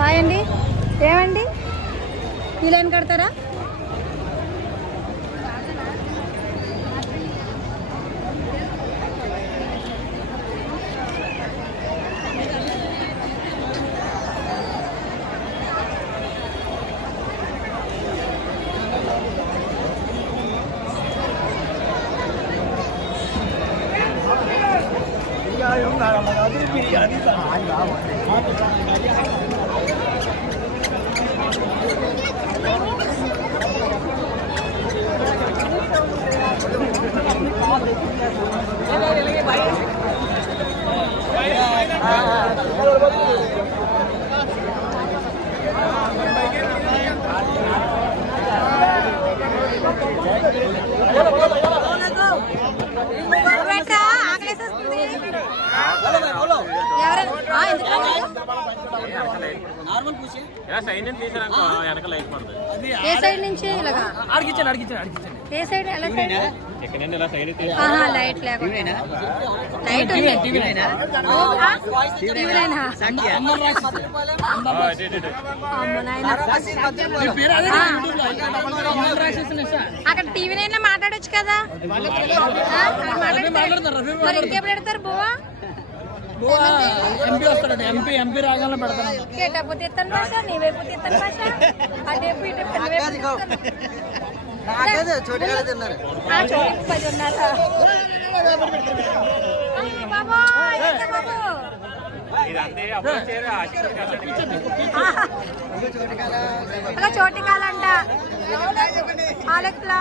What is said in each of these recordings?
Hi అండి, ఏమండి ఈ లైన్ కడతారా? ఏ సైడ్ నుంచి ఇలాగా? ఏ సైడ్? ఎలా సైడ్? లైట్ లేకుండా లైట్ ఉంది. అక్కడ టీవీ నైనా మాట్లాడొచ్చు కదా, మరి ఇంకేం పెడతారు బువ్వా? ఎంపీ రాగానే పెడతాను. కేటప్పు తీస్తాను భాష, నీ వైపు తీస్తాను భాష, అటేపు ఇటేపు చోటు 10 ఉన్నారా? అలా చోటికాలంట ఆలెక్లా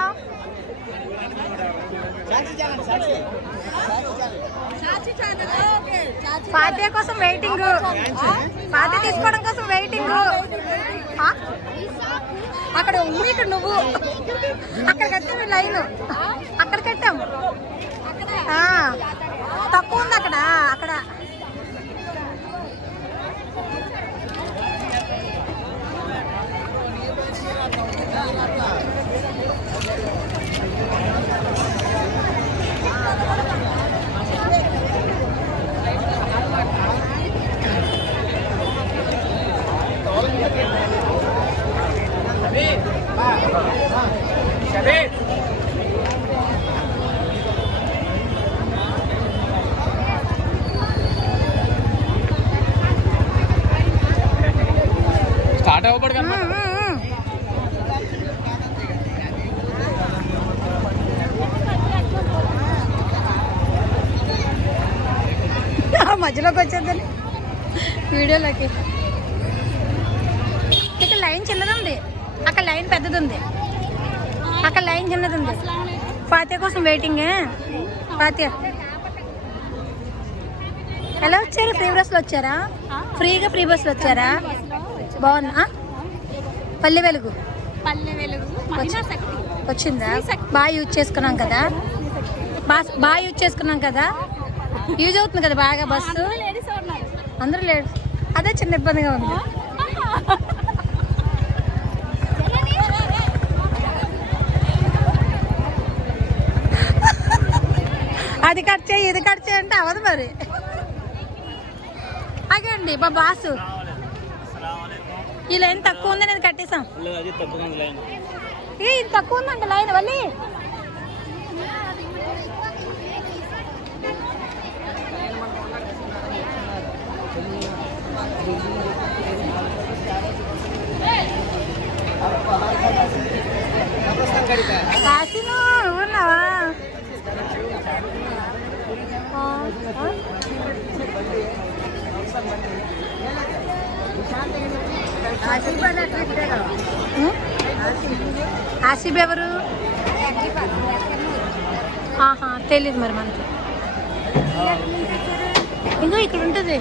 ఫాతిహా కోసం వెయిటింగ్, ఫాతిహా తీసుకోవడం కోసం వెయిటింగ్. అక్కడ ఉంది, ఇక్కడ నువ్వు అక్కడ కట్టాము లైన్, అక్కడ కట్టాము. తక్కువ ఉంది అక్కడ. అక్కడ స్టార్ట్ అవ్వబడి మధ్యలోకి వచ్చేద్దని వీడియోలోకి. ఇక్కడ లైన్ చిన్నది ఉంది, అక్కడ లైన్ పెద్దది ఉంది, అక్కడ లైన్ చిన్నది ఉంది. ఫాతిహా కోసం వెయిటింగ్. ఫాతిహా ఎలా వచ్చారు? ఫ్రీ బస్లో వచ్చారా? ఫ్రీగా ఫ్రీ బస్లో వచ్చారా? బాగుందా? పల్లె వెలుగు వచ్చిందా? బాగా యూజ్ చేసుకున్నాం కదా, బాగా యూజ్ చేసుకున్నాం కదా, యూజ్ అవుతుంది కదా బాగా బస్సు. అందరూ లేడు, అదే చిన్న ఇబ్బందిగా ఉంది. అది కట్ చేయి, ఇది కట్ చేయి అంటే అవదు మరి. అగండి మా బాసు, ఈ లైన్ తక్కువ ఉంది, నేను కట్టేసాం. ఇది తక్కువ ఉందంట లైన్. వల్లి కాసిను ఉన్నావా? ఆసిబ్ ఎవరు? తెలీదు మరి మనకి. ఇంకో ఇక్కడ ఉంటుంది.